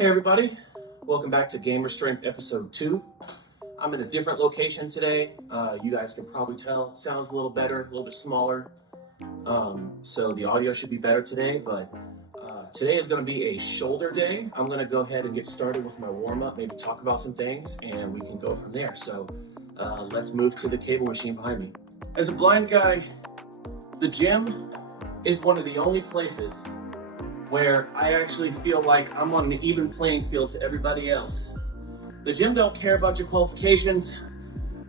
Hey everybody, welcome back to Gamer Strength episode 2. I'm in a different location today. You guys can probably tell, sounds a little better, a little bit smaller. So the audio should be better today, but today is going to be a shoulder day. I'm going to go ahead and get started with my warm-up, maybe talk about some things, and we can go from there. So let's move to the cable machine behind me. As a blind guy, the gym is one of the only places where I actually feel like I'm on an even playing field to everybody else. The gym don't care about your qualifications.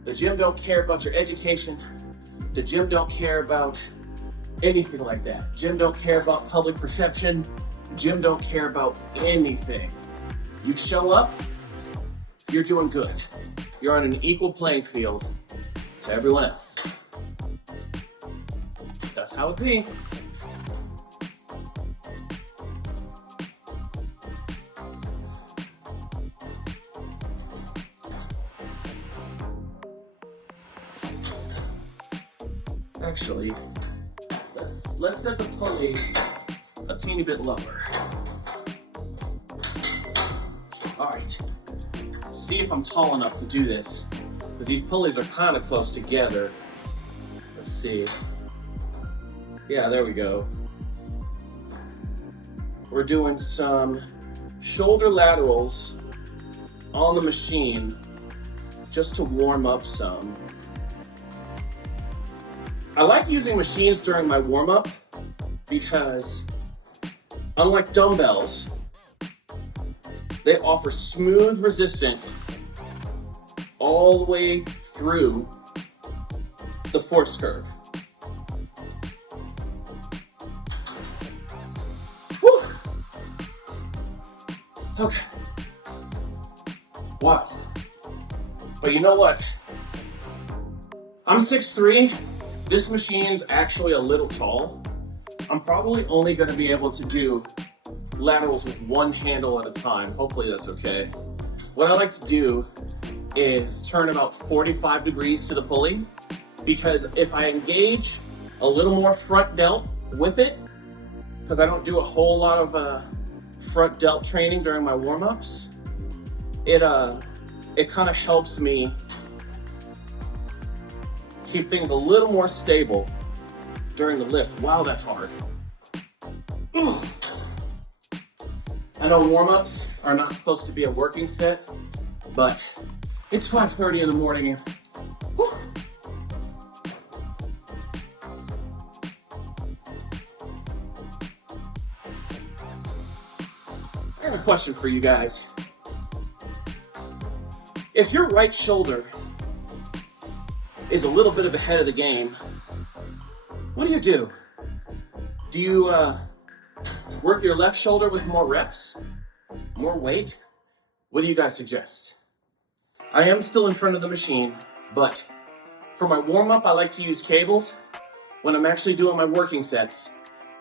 The gym don't care about your education. The gym don't care about anything like that. Gym don't care about public perception. Gym don't care about anything. You show up, you're doing good. You're on an equal playing field to everyone else. That's how it be. Actually, let's set the pulley a teeny bit lower. All right, see if I'm tall enough to do this, because these pulleys are kind of close together. Let's see. Yeah, there we go. We're doing some shoulder laterals on the machine just to warm up some. I like using machines during my warm-up because, unlike dumbbells, they offer smooth resistance all the way through the force curve. Whew. Okay. Wow. But you know what? I'm 6'3". This machine's actually a little tall. I'm probably only going to be able to do laterals with one handle at a time. Hopefully that's okay. What I like to do is turn about 45 degrees to the pulley, because if I engage a little more front delt with it, because I don't do a whole lot of front delt training during my warm-ups, it kind of helps me keep things a little more stable during the lift. Wow, that's hard. Ugh. I know warm-ups are not supposed to be a working set, but it's 5:30 in the morning and whew. I have a question for you guys. If your right shoulder is a little bit of ahead of the game, what do? Do you work your left shoulder with more reps, more weight? What do you guys suggest? I am still in front of the machine, but for my warm-up, I like to use cables. When I'm actually doing my working sets,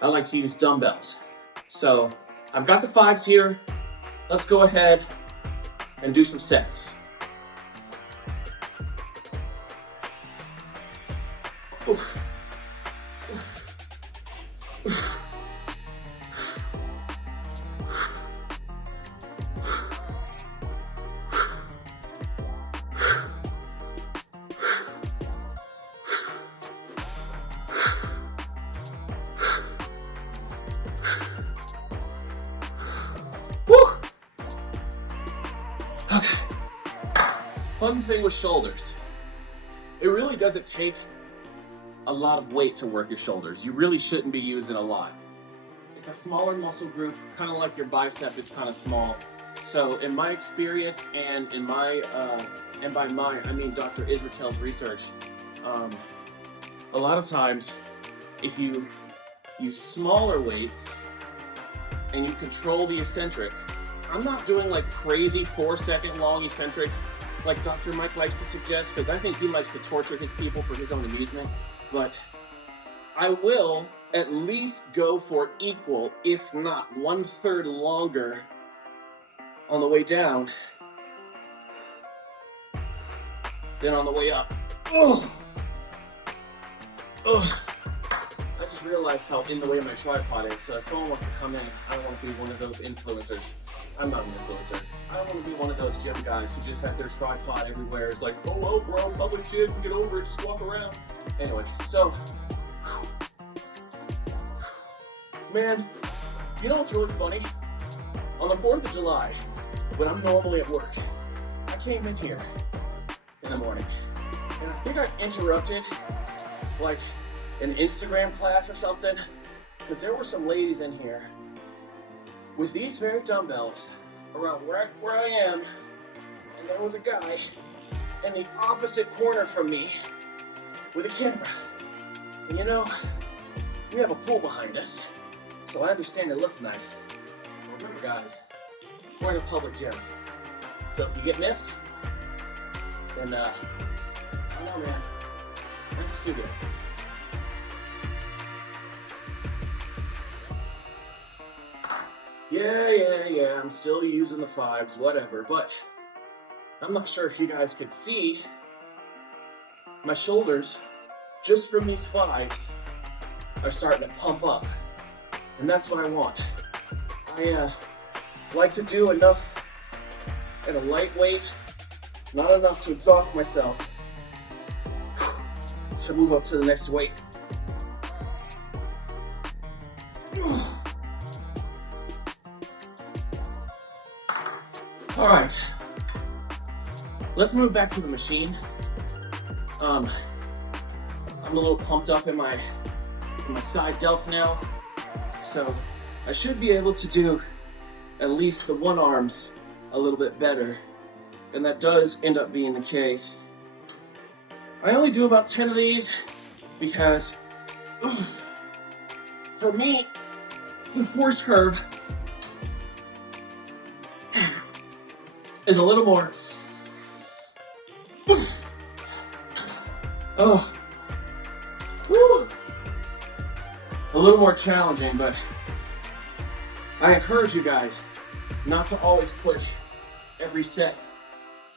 I like to use dumbbells. So I've got the 5s here. Let's go ahead and do some sets. Oof. Oof. Oof. Okay. Fun thing with shoulders, it really doesn't take a lot of weight to work your shoulders. You really shouldn't be using a lot. It's a smaller muscle group, kind of like your bicep, it's kind of small. So in my experience and in my, and by my, I mean Dr. Israel's research, a lot of times if you use smaller weights and you control the eccentric, I'm not doing like crazy 4-second long eccentrics like Dr. Mike likes to suggest, because I think he likes to torture his people for his own amusement. But I will at least go for equal, if not 1/3 longer on the way down than on the way up. Ugh. Ugh. I just realized how in the way my tripod is, so if someone wants to come in, I don't want to be one of those influencers. I'm not an influencer. I don't want to be one of those gym guys who just has their tripod everywhere. It's like, oh, well, bro, public gym, get over it, just walk around. Anyway, so, man, you know what's really funny? On the 4th of July, when I'm normally at work, I came in here in the morning, and I think I interrupted, like, an Instagram class or something, because there were some ladies in here with these very dumbbells around where I am, and there was a guy in the opposite corner from me with a camera. And you know, we have a pool behind us, so I understand it looks nice. But remember, guys, we're in a public gym, so if you get miffed, then I don't know, man, rent a studio. Yeah, I'm still using the 5s, whatever, but I'm not sure if you guys could see my shoulders, just from these 5s, are starting to pump up, and that's what I want. I like to do enough at a lightweight, not enough to exhaust myself, to move up to the next weight. All right, let's move back to the machine. I'm a little pumped up in my side delts now, so I should be able to do at least the one arms a little bit better, and that does end up being the case. I only do about 10 of these because, for me, the force curve is a little more, a little more challenging, but I encourage you guys not to always push every set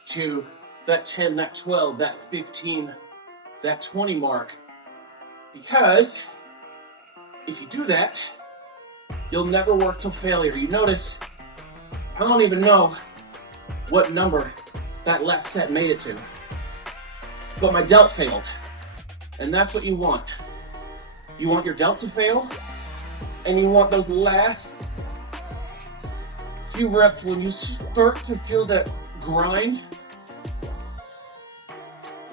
to that 10, that 12, that 15, that 20 mark, because if you do that, you'll never work till failure. You notice, I don't even know what number that last set made it to, but my delt failed, and that's what you want. You want your delt to fail, and you want those last few reps when you start to feel that grind,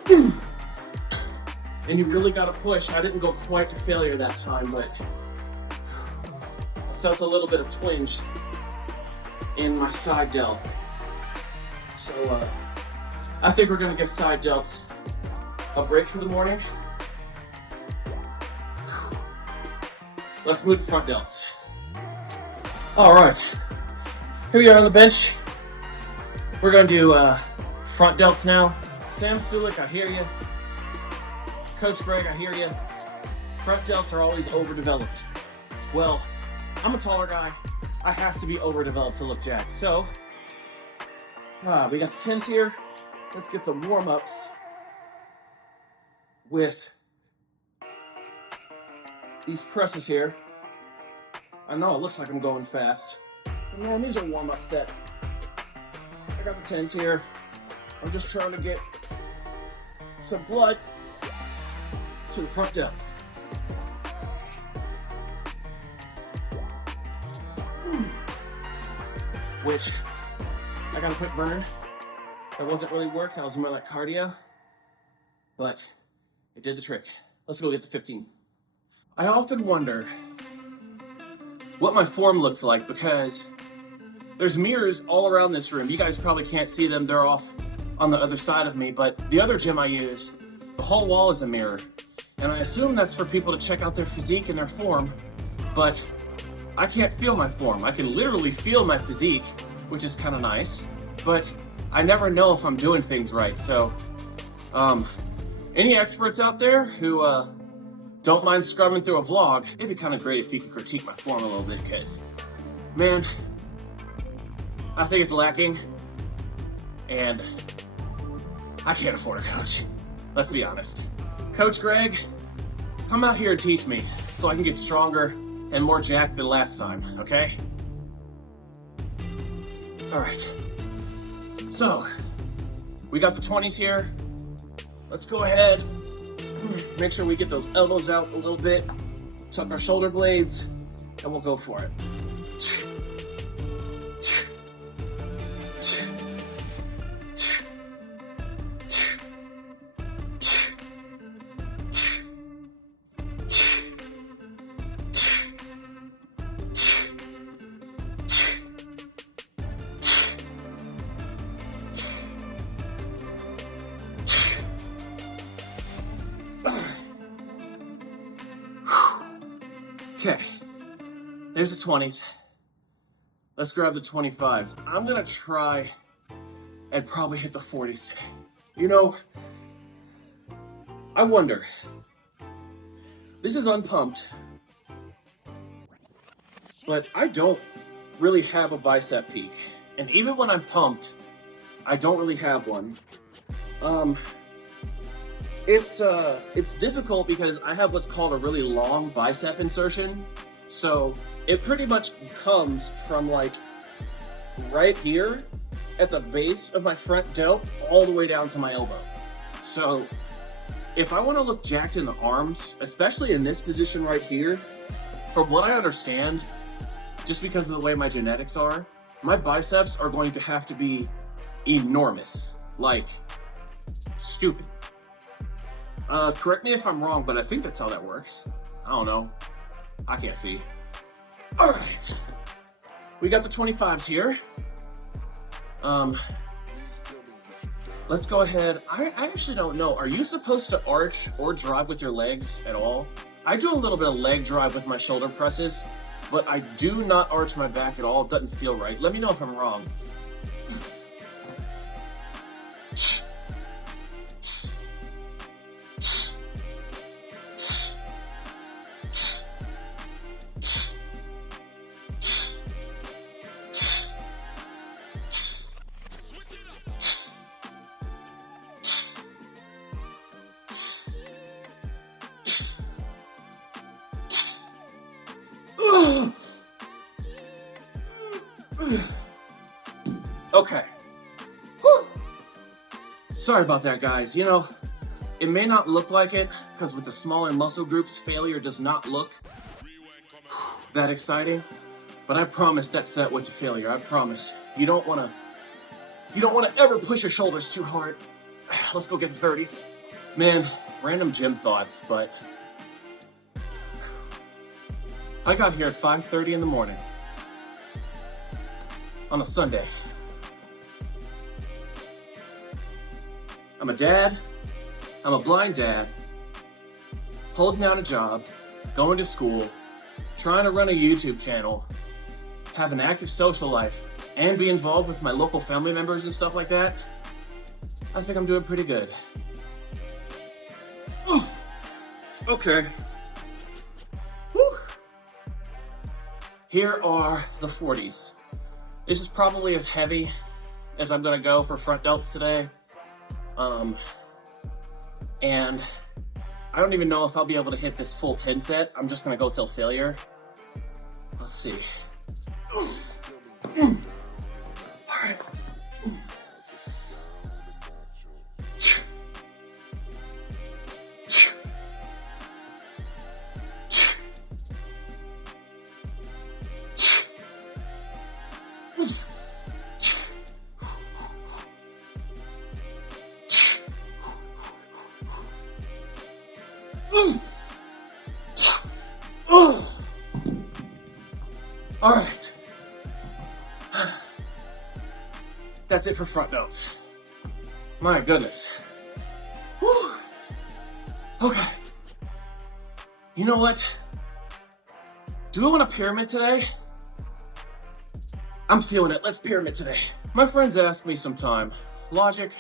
and you really gotta push. I didn't go quite to failure that time, but I felt a little bit of twinge in my side delt. So I think we're gonna give side delts a break for the morning. Let's move to front delts. All right, here we are on the bench. We're gonna do front delts now. Sam Sulik, I hear you. Coach Greg, I hear you. Front delts are always overdeveloped. Well, I'm a taller guy. I have to be overdeveloped to look jacked. So, we got the 10s here. Let's get some warm-ups with these presses here. I know it looks like I'm going fast. But man, these are warm-up sets. I got the 10s here. I'm just trying to get some blood to the front delts. Which I got a quick burn. That wasn't really work. That was more like cardio, but it did the trick. Let's go get the 15s. I often wonder what my form looks like because there's mirrors all around this room. You guys probably can't see them. They're off on the other side of me, but the other gym I use, the whole wall is a mirror. And I assume that's for people to check out their physique and their form, but I can't feel my form. I can literally feel my physique, which is kind of nice, but I never know if I'm doing things right. So, any experts out there who don't mind scrubbing through a vlog, it'd be kind of great if you could critique my form a little bit, because, man, I think it's lacking, and I can't afford a coach. Let's be honest. Coach Greg, come out here and teach me so I can get stronger and more jacked than last time, okay? All right. So we got the 20s here. Let's go ahead. Make sure we get those elbows out a little bit. Tuck our shoulder blades, and we'll go for it. Okay, there's the 20s. Let's grab the 25s. I'm gonna try and probably hit the 40s today. You know, I wonder, this is unpumped, but I don't really have a bicep peak. And even when I'm pumped, I don't really have one. It's difficult because I have what's called a really long bicep insertion. So it pretty much comes from like right here at the base of my front delt all the way down to my elbow. So if I want to look jacked in the arms, especially in this position right here, from what I understand, just because of the way my genetics are, my biceps are going to have to be enormous, like stupid. Correct me if I'm wrong, but I think that's how that works. I don't know. I can't see. All right. We got the 25s here. Let's go ahead. I actually don't know. Are you supposed to arch or drive with your legs at all? I do a little bit of leg drive with my shoulder presses, but I do not arch my back at all. It doesn't feel right. Let me know if I'm wrong. Okay. Whew. Sorry about that, guys. You know, it may not look like it because with the smaller muscle groups, failure does not look that exciting. But I promise that set went to failure. I promise. You don't want to ever push your shoulders too hard. Let's go get the 30s. Man, random gym thoughts, but I got here at 5:30 in the morning on a Sunday. I'm a dad, I'm a blind dad, holding down a job, going to school, trying to run a YouTube channel, have an active social life, and be involved with my local family members and stuff like that. I think I'm doing pretty good. Okay. Whew. Here are the 40s. This is probably as heavy as I'm gonna go for front delts today. And I don't even know if I'll be able to hit this full 10 set. I'm just gonna go till failure. Let's see. All right. All right. That's it for front delts. My goodness. Whew. Okay. You know what? Do we want a pyramid today? I'm feeling it. Let's pyramid today. My friends ask me sometime, Logic,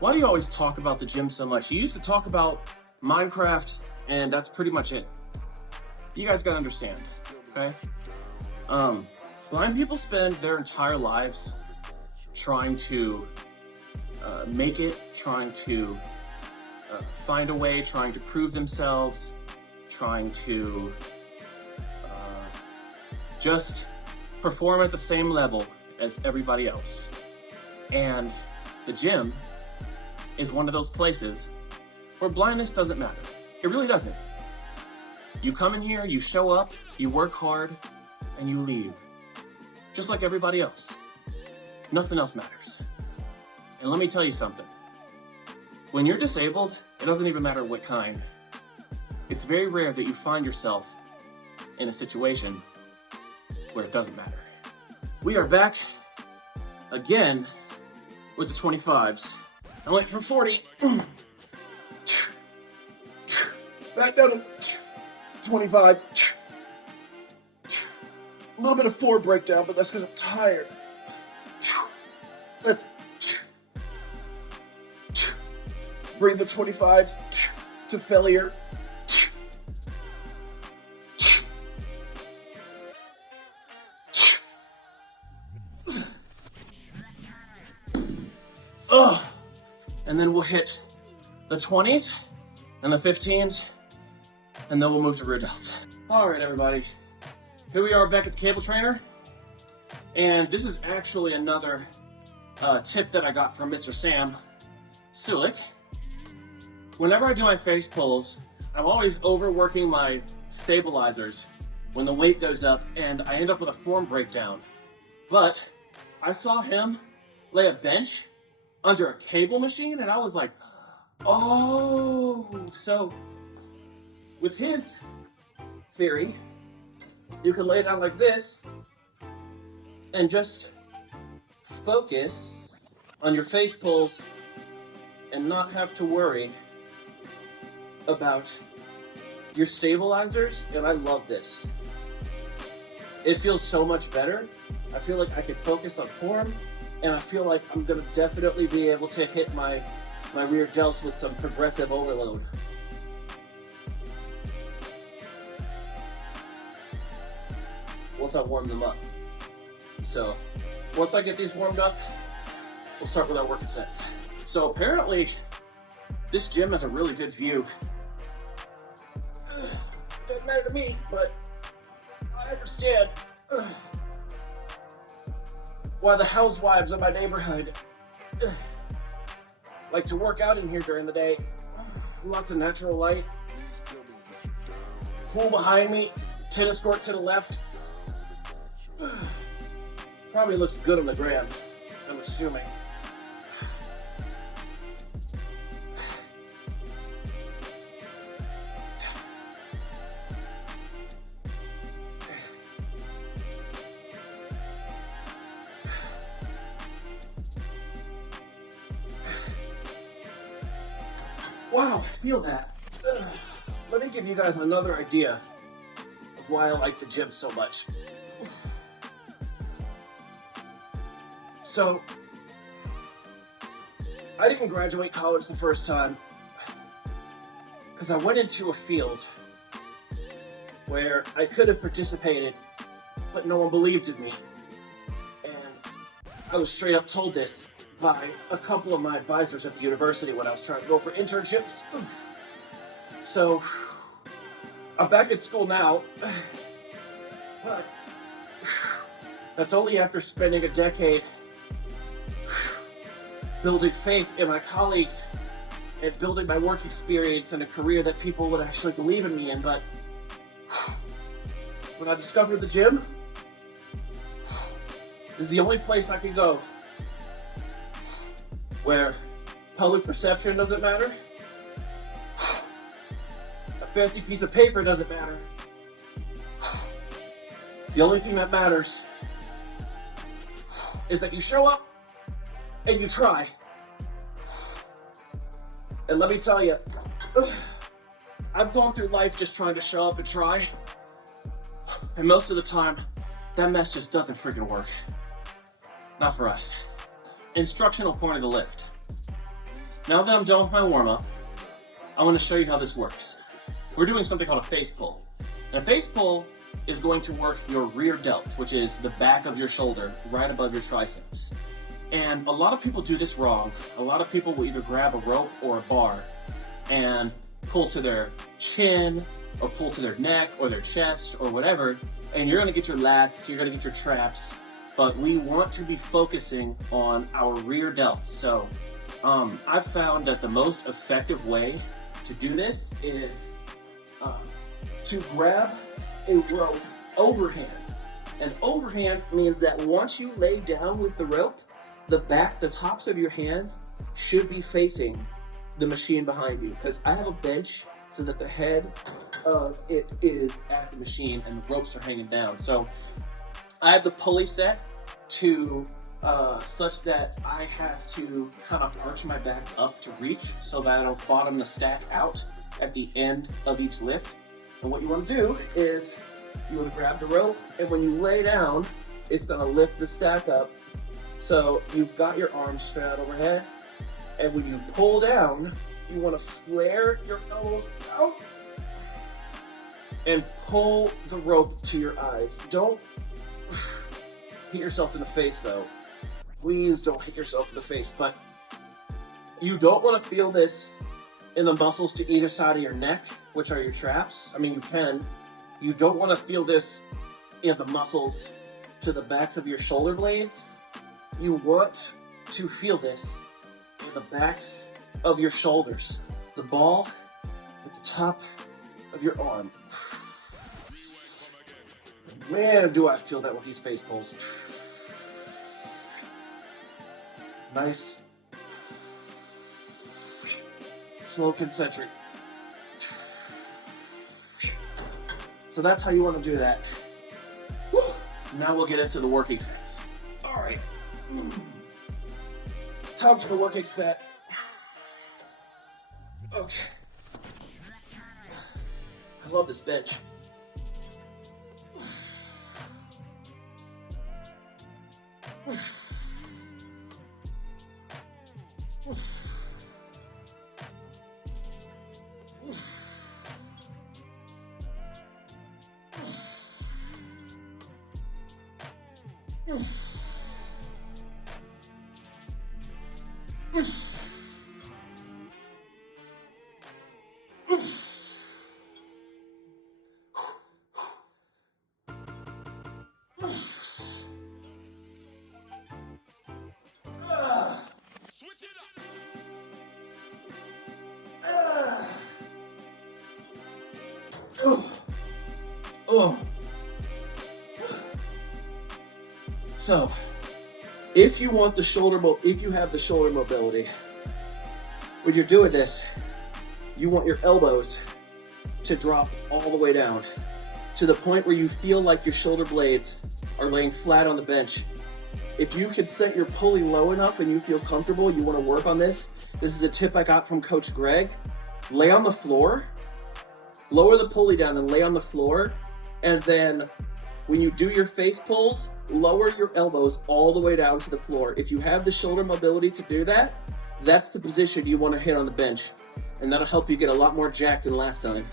why do you always talk about the gym so much? You used to talk about Minecraft, and that's pretty much it. You guys gotta understand, okay? Blind people spend their entire lives trying to make it, trying to find a way, trying to prove themselves, trying to just perform at the same level as everybody else. And the gym is one of those places where blindness doesn't matter. It really doesn't. You come in here, you show up, you work hard, and you leave. Just like everybody else. Nothing else matters. And let me tell you something. When you're disabled, it doesn't even matter what kind. It's very rare that you find yourself in a situation where it doesn't matter. We are back again with the 25s. I went from 40, back down to 25. A little bit of floor breakdown, but that's because I'm tired. Let's bring the 25s to failure. And then we'll hit the 20s and the 15s, and then we'll move to rear delts. All right, everybody. Here we are back at the cable trainer. And this is actually another tip that I got from Mr. Sam Sulik. Whenever I do my face pulls, I'm always overworking my stabilizers when the weight goes up, and I end up with a form breakdown. But I saw him lay a bench under a cable machine, and I was like, oh. So with his theory, you can lay down like this and just focus on your face pulls and not have to worry about your stabilizers. And I love this. It feels so much better. I feel like I can focus on form, and I feel like I'm gonna definitely be able to hit my rear delts with some progressive overload. Once I warm them up. So once I get these warmed up, we'll start with our working sets. So apparently this gym has a really good view. Doesn't matter to me, but I understand why the housewives of my neighborhood like to work out in here during the day. Lots of natural light. Pool behind me, tennis court to the left. Probably looks good on the gram, I'm assuming. Wow, I feel that. Let me give you guys another idea of why I like the gym so much. So, I didn't graduate college the first time because I went into a field where I could have participated, but no one believed in me. And I was straight up told this by a couple of my advisors at the university when I was trying to go for internships. So, I'm back at school now, but that's only after spending a decade building faith in my colleagues and building my work experience and a career that people would actually believe in me in. But when I discovered the gym, this is the only place I can go where public perception doesn't matter, a fancy piece of paper doesn't matter. The only thing that matters is that you show up and you try. And let me tell you, I've gone through life just trying to show up and try. And most of the time, that mess just doesn't freaking work. Not for us. Instructional point of the lift. Now that I'm done with my warm-up, I want to show you how this works. We're doing something called a face pull. And a face pull is going to work your rear delt, which is the back of your shoulder, right above your triceps. And a lot of people do this wrong. A lot of people will either grab a rope or a bar and pull to their chin or pull to their neck or their chest or whatever, and you're gonna get your lats, you're gonna get your traps but we want to be focusing on our rear delts. So I've found that the most effective way to do this is to grab a rope overhand. And overhand means that once you lay down with the rope, the tops of your hands should be facing the machine behind you. Because I have a bench so that the head of it is at the machine and the ropes are hanging down. So I have the pulley set to such that I have to kind of arch my back up to reach so that I don't bottom the stack out at the end of each lift. And what you want to do is you want to grab the rope, and when you lay down, it's going to lift the stack up. So you've got your arms straight out overhead, and when you pull down, you want to flare your elbow out and pull the rope to your eyes. Don't hit yourself in the face though. Please don't hit yourself in the face, but you don't want to feel this in the muscles to either side of your neck, which are your traps. I mean, you can. You don't want to feel this in the muscles to the backs of your shoulder blades. You want to feel this in the backs of your shoulders. The ball at the top of your arm. Man, do I feel that with these face pulls. Nice. Slow concentric. So that's how you want to do that. Now we'll get into the working sets. All right. Time for the working set. Okay. I love this bench. Oh. So, if you have the shoulder mobility, when you're doing this, you want your elbows to drop all the way down to the point where you feel like your shoulder blades are laying flat on the bench. If you can set your pulley low enough and you feel comfortable, you want to work on this. This is a tip I got from Coach Greg. Lay on the floor, lower the pulley down and lay on the floor. And then when you do your face pulls, lower your elbows all the way down to the floor. If you have the shoulder mobility to do that, that's the position you want to hit on the bench. And that'll help you get a lot more jacked than last time.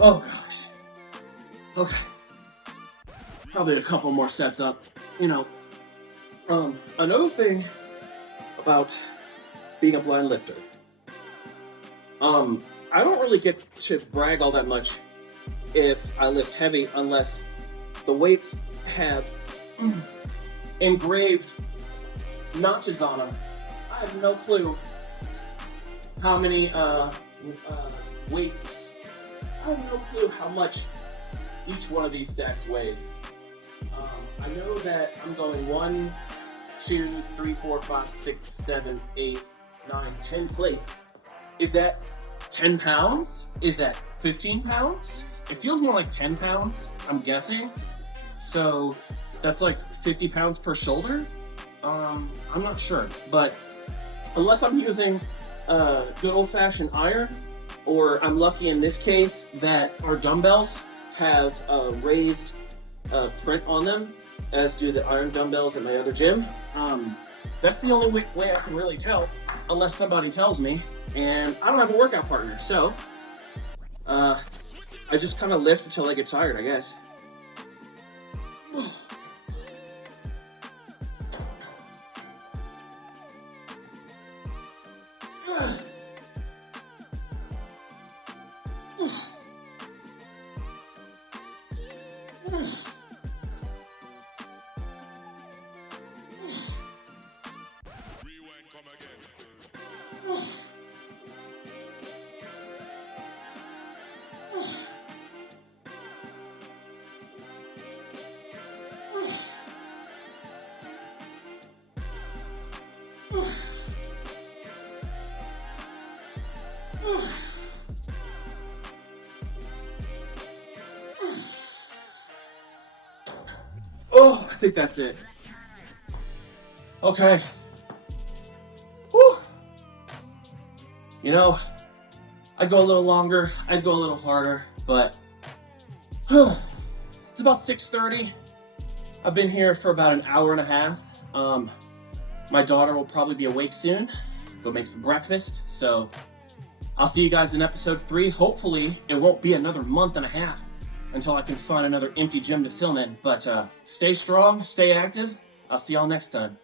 Oh gosh. Okay. Probably a couple more sets up. Another thing about being a blind lifter. I don't really get to brag all that much if I lift heavy unless the weights have engraved notches on them. I have no clue how many weights. I have no clue how much each one of these stacks weighs. I know that I'm going 1, 2, 3, 4, 5, 6, 7, 8, 9, 10 plates. Is that 10 pounds? Is that 15 pounds? It feels more like 10 pounds, I'm guessing. So that's like 50 pounds per shoulder. I'm not sure, but unless I'm using good old-fashioned iron, or I'm lucky in this case that our dumbbells have raised print on them, as do the iron dumbbells at my other gym. That's the only way I can really tell, unless somebody tells me, and I don't have a workout partner, so I just kind of lift until I get tired, I guess. Oh, I think that's it. Okay. Whew. You know, I'd go a little longer, I'd go a little harder, but it's about 6:30. I've been here for about an hour and a half. My daughter will probably be awake soon. Go make some breakfast. So I'll see you guys in episode 3. Hopefully it won't be another month and a half until I can find another empty gym to film in. But stay strong, stay active. I'll see y'all next time.